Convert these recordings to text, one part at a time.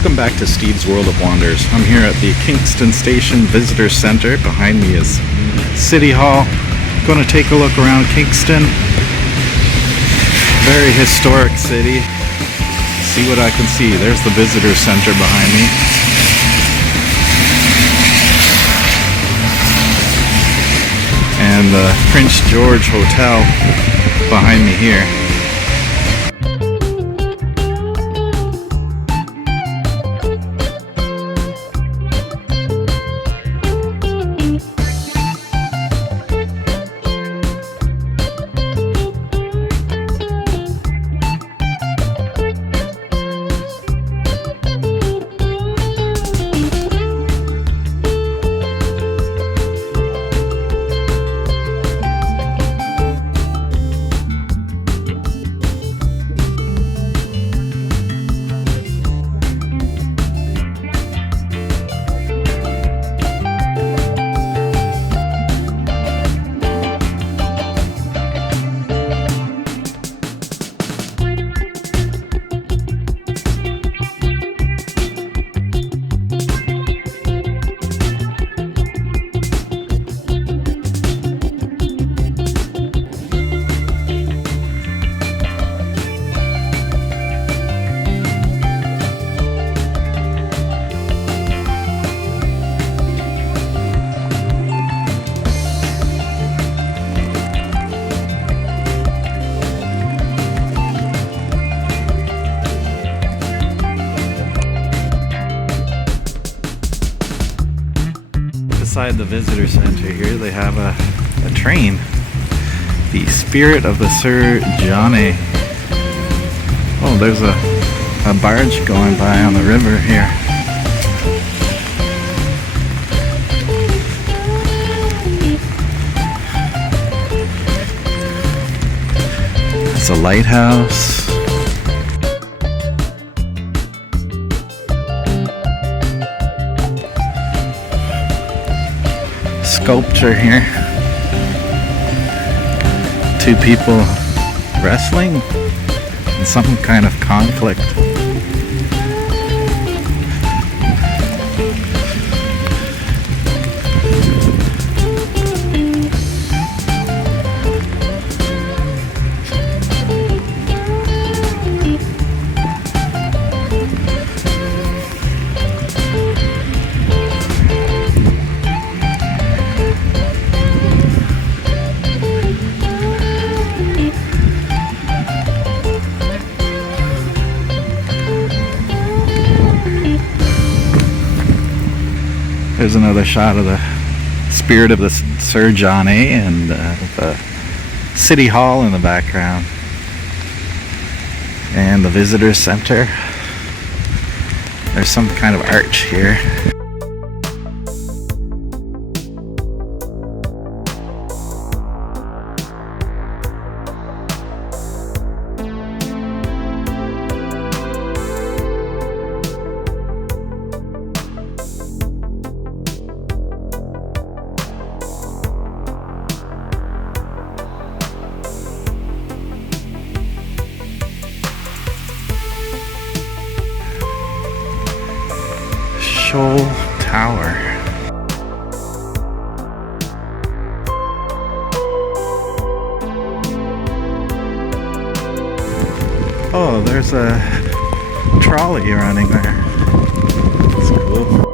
Welcome back to Steve's World of Wonders. I'm here at the Kingston Station Visitor Center. Behind me is City Hall. Going to take a look around Kingston. Very historic city. See what I can see. There's the Visitor Center behind me. And the Prince George Hotel behind me here. Beside the visitor center here, they have a train, the Spirit of the Sir John A. Oh, there's a barge going by on the river here. It's a lighthouse. Sculpture here. Two people wrestling in some kind of conflict. There's another shot of the Spirit of the Sir John A. and the City Hall in the background. And the Visitor Center. There's some kind of arch here. Shoal Tower. Oh, there's a trolley running there. That's cool.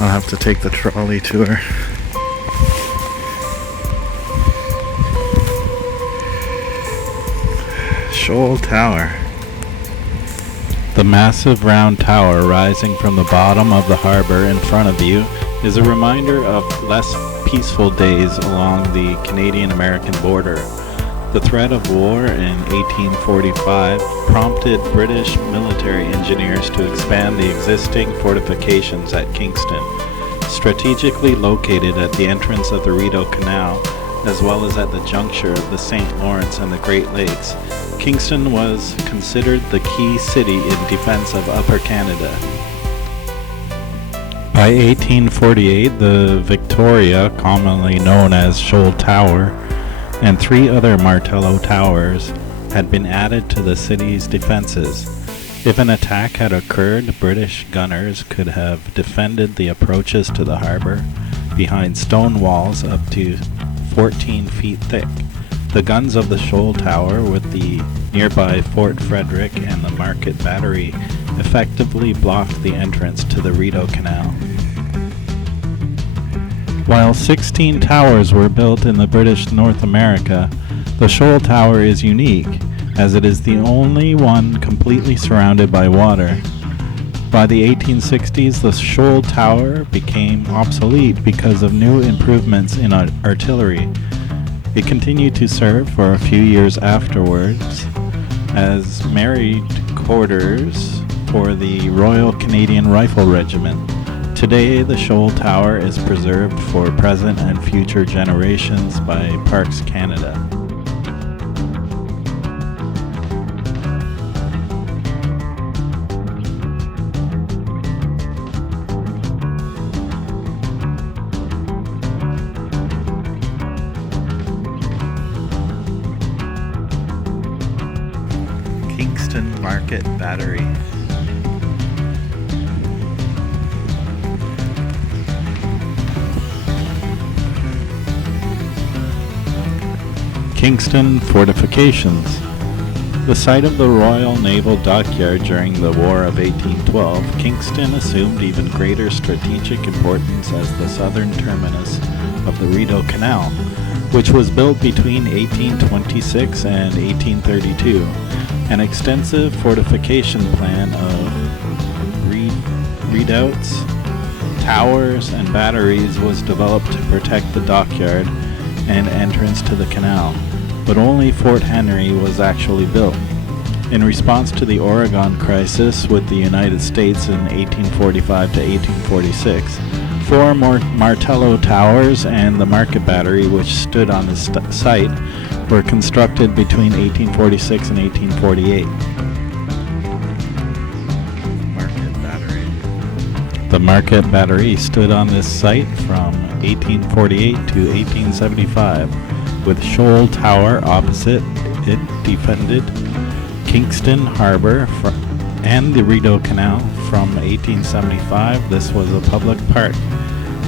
I'll have to take the trolley tour. Shoal Tower. The massive round tower rising from the bottom of the harbor in front of you is a reminder of less peaceful days along the Canadian-American border. The threat of war in 1845 prompted British military engineers to expand the existing fortifications at Kingston. Strategically located at the entrance of the Rideau Canal, as well as at the juncture of the St. Lawrence and the Great Lakes. Kingston was considered the key city in defense of Upper Canada. By 1848, the Victoria, commonly known as Shoal Tower, and 3 other Martello towers had been added to the city's defenses. If an attack had occurred, British gunners could have defended the approaches to the harbor behind stone walls up to 14 feet thick. The guns of the Shoal Tower, with the nearby Fort Frederick and the Market Battery, effectively blocked the entrance to the Rideau Canal. While 16 towers were built in the British North America, the Shoal Tower is unique, as it is the only one completely surrounded by water. By the 1860s, the Shoal Tower became obsolete because of new improvements in artillery. It continued to serve for a few years afterwards as married quarters for the Royal Canadian Rifle Regiment. Today, the Shoal Tower is preserved for present and future generations by Parks Canada. Kingston Market Battery. Kingston Fortifications. The site of the Royal Naval Dockyard during the War of 1812, Kingston assumed even greater strategic importance as the southern terminus of the Rideau Canal, which was built between 1826 and 1832. An extensive fortification plan of redoubts, towers, and batteries was developed to protect the dockyard and entrance to the canal, but only Fort Henry was actually built. In response to the Oregon crisis with the United States in 1845 to 1846, 4 Martello towers and the Market Battery, which stood on this site, were constructed between 1846 and 1848. Market Battery. The Market Battery stood on this site from 1848 to 1875, with Shoal Tower opposite it defended Kingston Harbor and the Rideau Canal. From 1875, this was a public park.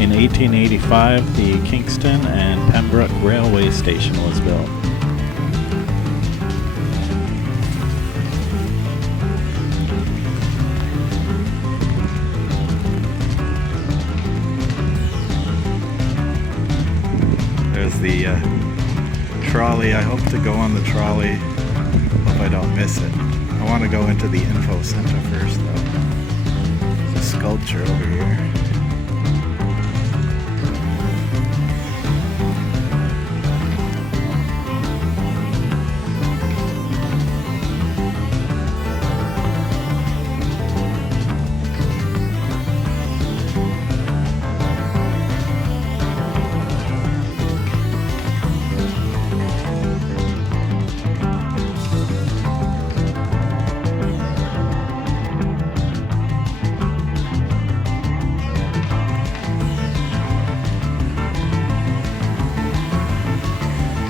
In 1885, the Kingston and Pembroke Railway Station was built. There's the trolley. I hope to go on the trolley. Hope I don't miss it. I want to go into the info center first, though. There's a sculpture over here.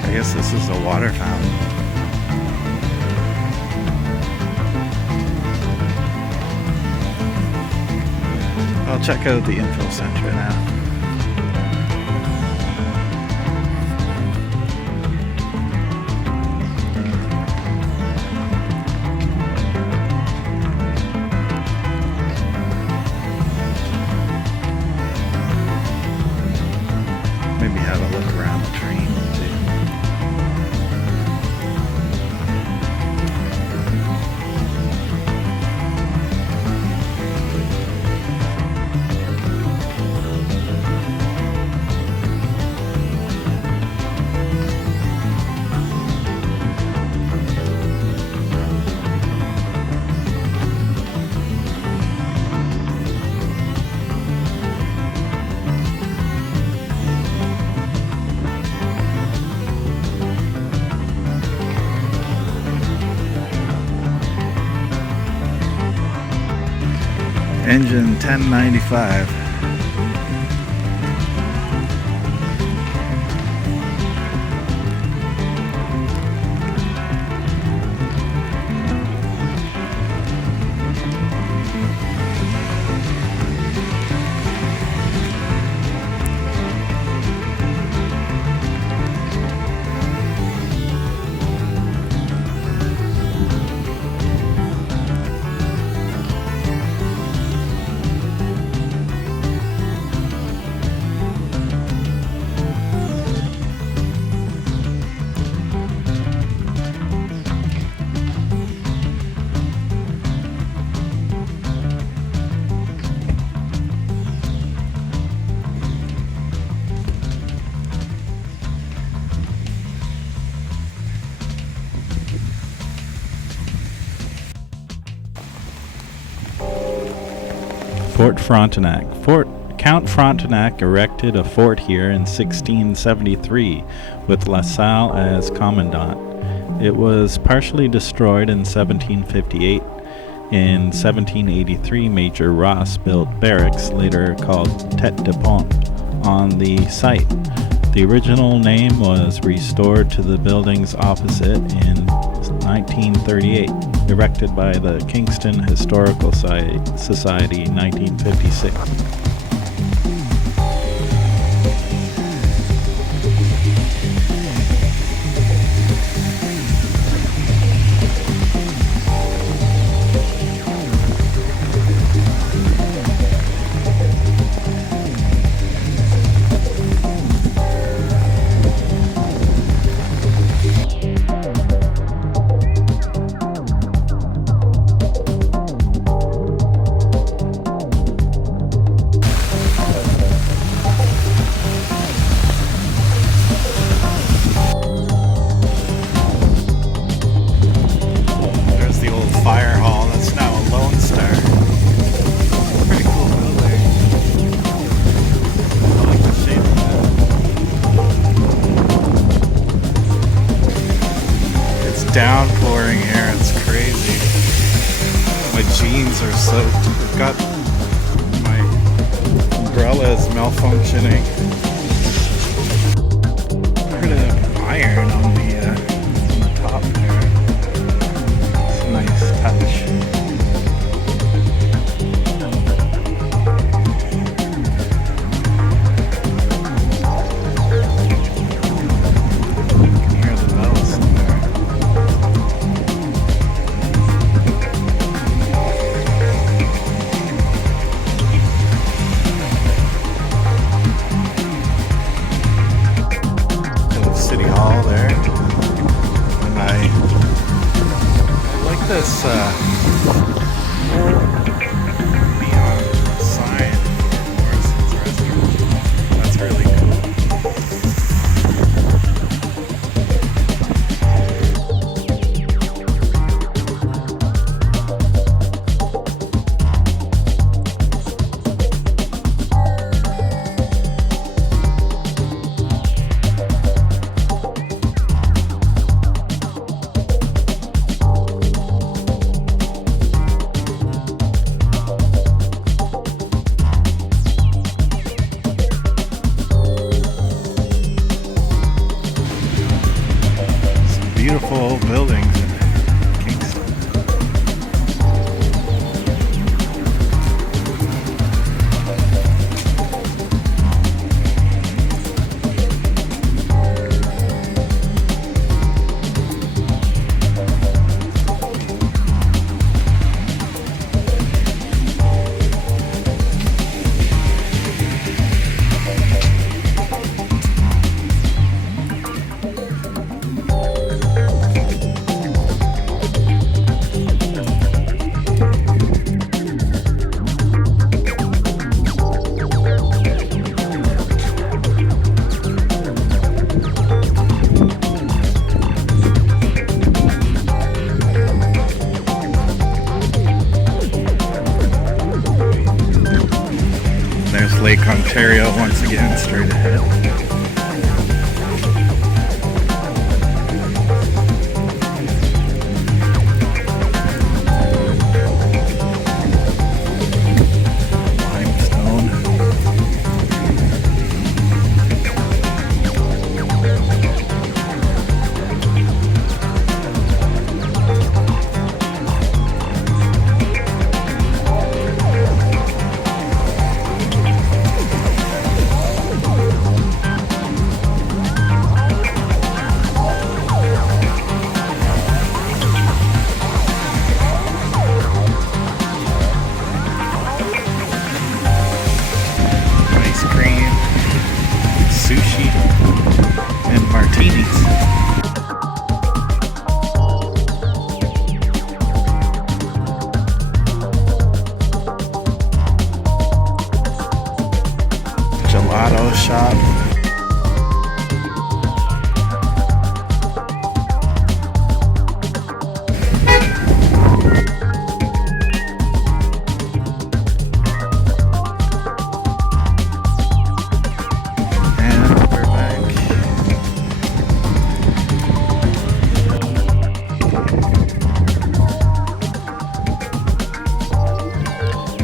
I guess this is a water fountain. I'll check out the info center now. Maybe have a look around the train too. Engine 1095. Fort Frontenac. Count Frontenac erected a fort here in 1673 with La Salle as commandant. It was partially destroyed in 1758. In 1783, Major Ross built barracks, later called Tête de Pont, on the site. The original name was restored to the buildings opposite in 1938, erected by the Kingston Historical Society in 1956. Downpouring here, it's crazy. My jeans are soaked. I've got my umbrella is malfunctioning. Heard of iron on the top there. It's a nice touch. This neon sign, Morrison's Restaurant. That's really cool. Beautiful buildings in Kingston. Lake Ontario once again, straight ahead. shop.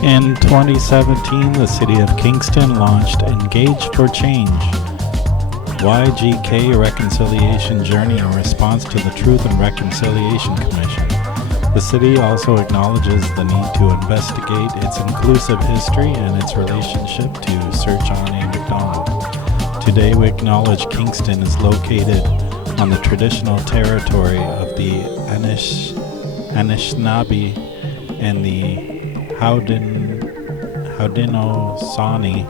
In 2017, the city of Kingston launched Engage for Change, YGK Reconciliation Journey in response to the Truth and Reconciliation Commission. The city also acknowledges the need to investigate its inclusive history and its relationship to Sir John A. Macdonald. Today we acknowledge Kingston is located on the traditional territory of the Anishinaabe and the Haudenosaunee,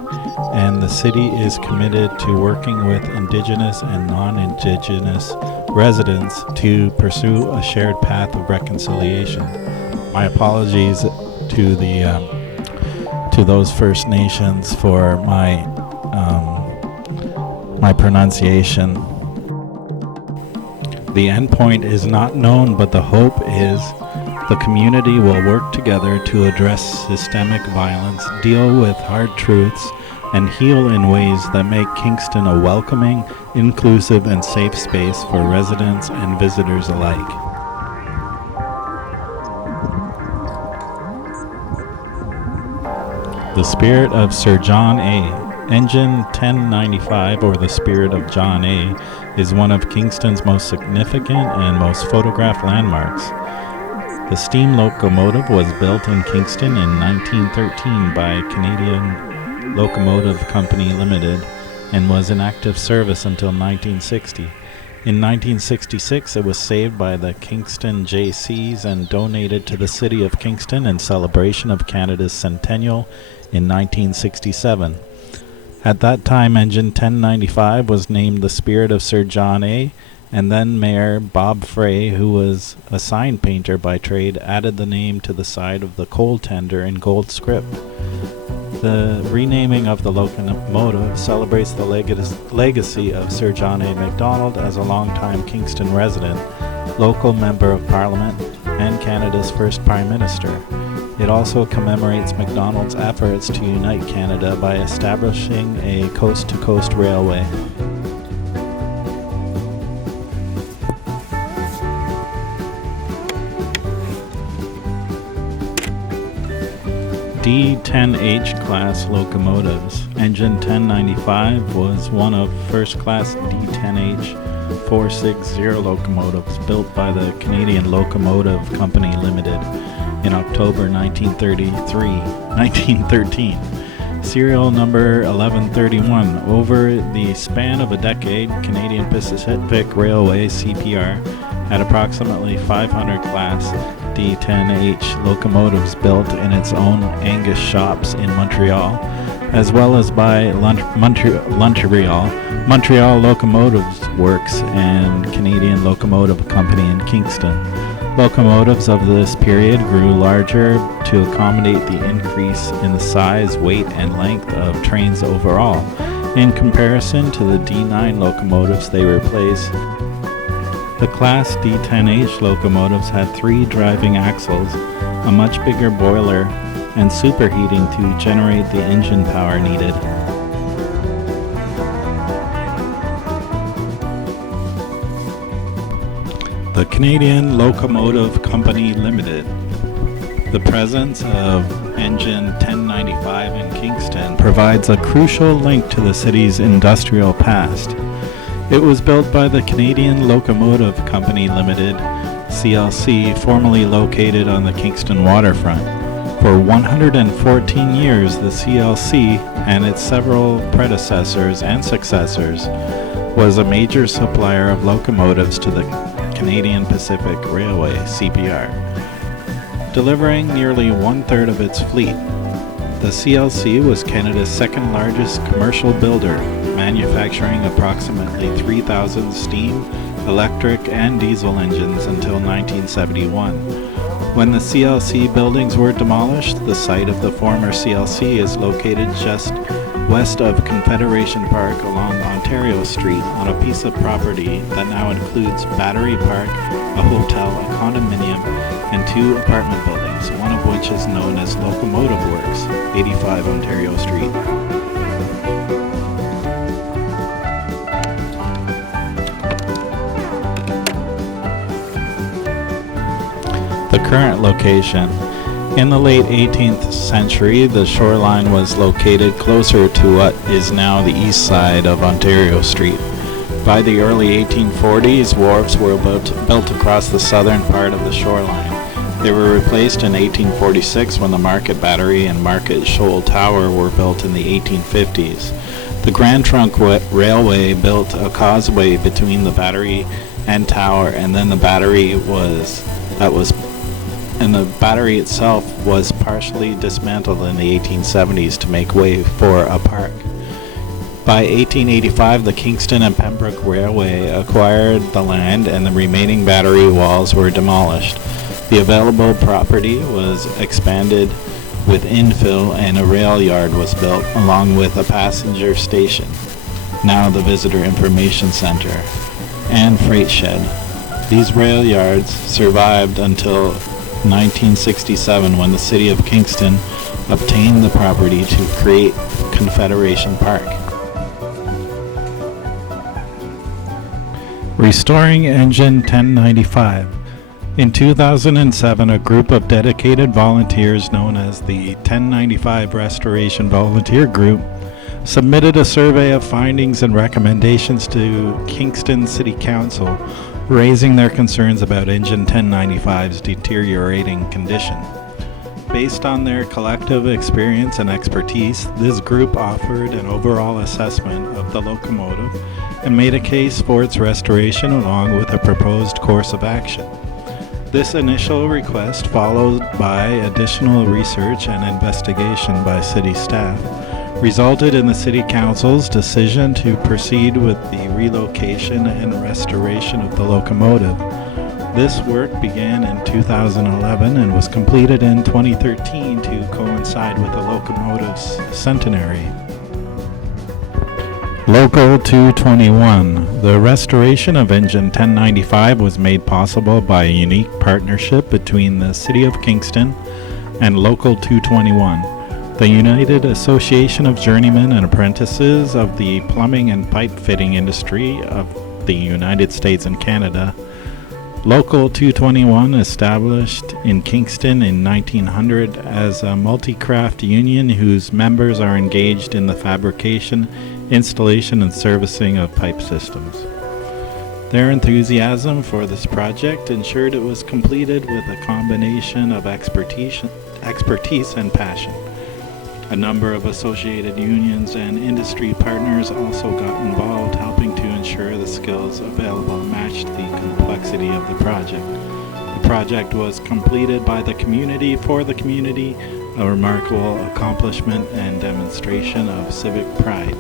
and the city is committed to working with Indigenous and non-Indigenous residents to pursue a shared path of reconciliation. My apologies to those First Nations for my pronunciation. The endpoint is not known, but the hope is the community will work together to address systemic violence, deal with hard truths, and heal in ways that make Kingston a welcoming, inclusive, and safe space for residents and visitors alike. The Spirit of Sir John A. Engine 1095, or the Spirit of John A., is one of Kingston's most significant and most photographed landmarks. The steam locomotive was built in Kingston in 1913 by Canadian Locomotive Company Limited and was in active service until 1960. In 1966, it was saved by the Kingston JCs and donated to the City of Kingston in celebration of Canada's centennial in 1967. At that time, Engine 1095 was named the Spirit of Sir John A., and then Mayor Bob Frey, who was a sign painter by trade, added the name to the side of the coal tender in gold script. The renaming of the locomotive celebrates the legacy of Sir John A. Macdonald as a longtime Kingston resident, local member of Parliament, and Canada's first Prime Minister. It also commemorates Macdonald's efforts to unite Canada by establishing a coast-to-coast railway. D10H class locomotives. Engine 1095 was one of first-class D10H 460 locomotives built by the Canadian Locomotive Company Limited in October 1913. Serial number 1131. Over the span of a decade, Canadian Pacific Railway (CPR) had approximately 500 class D10H locomotives built in its own Angus shops in Montreal, as well as by Montreal Locomotives Works and Canadian Locomotive Company in Kingston. Locomotives of this period grew larger to accommodate the increase in the size, weight, and length of trains overall. In comparison to the D9 locomotives they replaced, the Class D10H locomotives had 3 driving axles, a much bigger boiler, and superheating to generate the engine power needed. The Canadian Locomotive Company Limited. The presence of Engine 1095 in Kingston provides a crucial link to the city's industrial past. It was built by the Canadian Locomotive Company Limited, CLC, formerly located on the Kingston waterfront. For 114 years, the CLC and its several predecessors and successors was a major supplier of locomotives to the Canadian Pacific Railway, CPR, delivering nearly 1/3 of its fleet. The CLC was Canada's second largest commercial builder, manufacturing approximately 3,000 steam, electric, and diesel engines until 1971. When the CLC buildings were demolished, the site of the former CLC is located just west of Confederation Park along Ontario Street on a piece of property that now includes Battery Park, a hotel, a condominium, and 2 apartment buildings, one of which is known as Locomotive Works, 85 Ontario Street. The current location. In the late 18th century, the shoreline was located closer to what is now the east side of Ontario Street. By the early 1840s, wharves were built across the southern part of the shoreline. They were replaced in 1846 when the Market Battery and Market Shoal Tower were built in the 1850s. The Grand Trunk Railway built a causeway between the battery and tower, and then the battery itself was partially dismantled in the 1870s to make way for a park. By 1885, the Kingston and Pembroke Railway acquired the land and the remaining battery walls were demolished. The available property was expanded with infill and a rail yard was built along with a passenger station, now the Visitor Information Center, and freight shed. These rail yards survived until 1967 when the city of Kingston obtained the property to create Confederation Park. Restoring Engine 1095. In 2007, a group of dedicated volunteers known as the 1095 Restoration Volunteer Group submitted a survey of findings and recommendations to Kingston City Council, raising their concerns about Engine 1095's deteriorating condition. Based on their collective experience and expertise, this group offered an overall assessment of the locomotive and made a case for its restoration along with a proposed course of action. This initial request, followed by additional research and investigation by city staff, resulted in the City Council's decision to proceed with the relocation and restoration of the locomotive. This work began in 2011 and was completed in 2013 to coincide with the locomotive's centenary. Local 221. The restoration of Engine 1095 was made possible by a unique partnership between the City of Kingston and Local 221. The United Association of Journeymen and Apprentices of the Plumbing and Pipe Fitting Industry of the United States and Canada. Local 221, established in Kingston in 1900 as a multi-craft union whose members are engaged in the fabrication, installation, and servicing of pipe systems. Their enthusiasm for this project ensured it was completed with a combination of expertise and passion. A number of associated unions and industry partners also got involved, helping to ensure the skills available matched the complexity of the project. The project was completed by the community for the community, a remarkable accomplishment and demonstration of civic pride.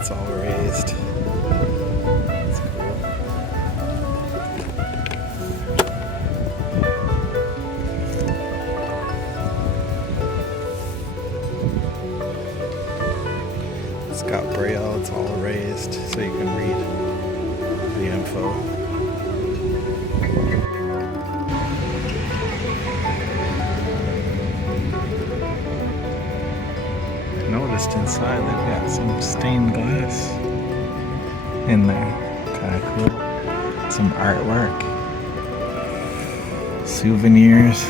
It's all raised. That's cool. It's got braille, it's all raised, so you can read the info. Noticed inside they've got some stained glass in there. Kind of cool. Some artwork, souvenirs.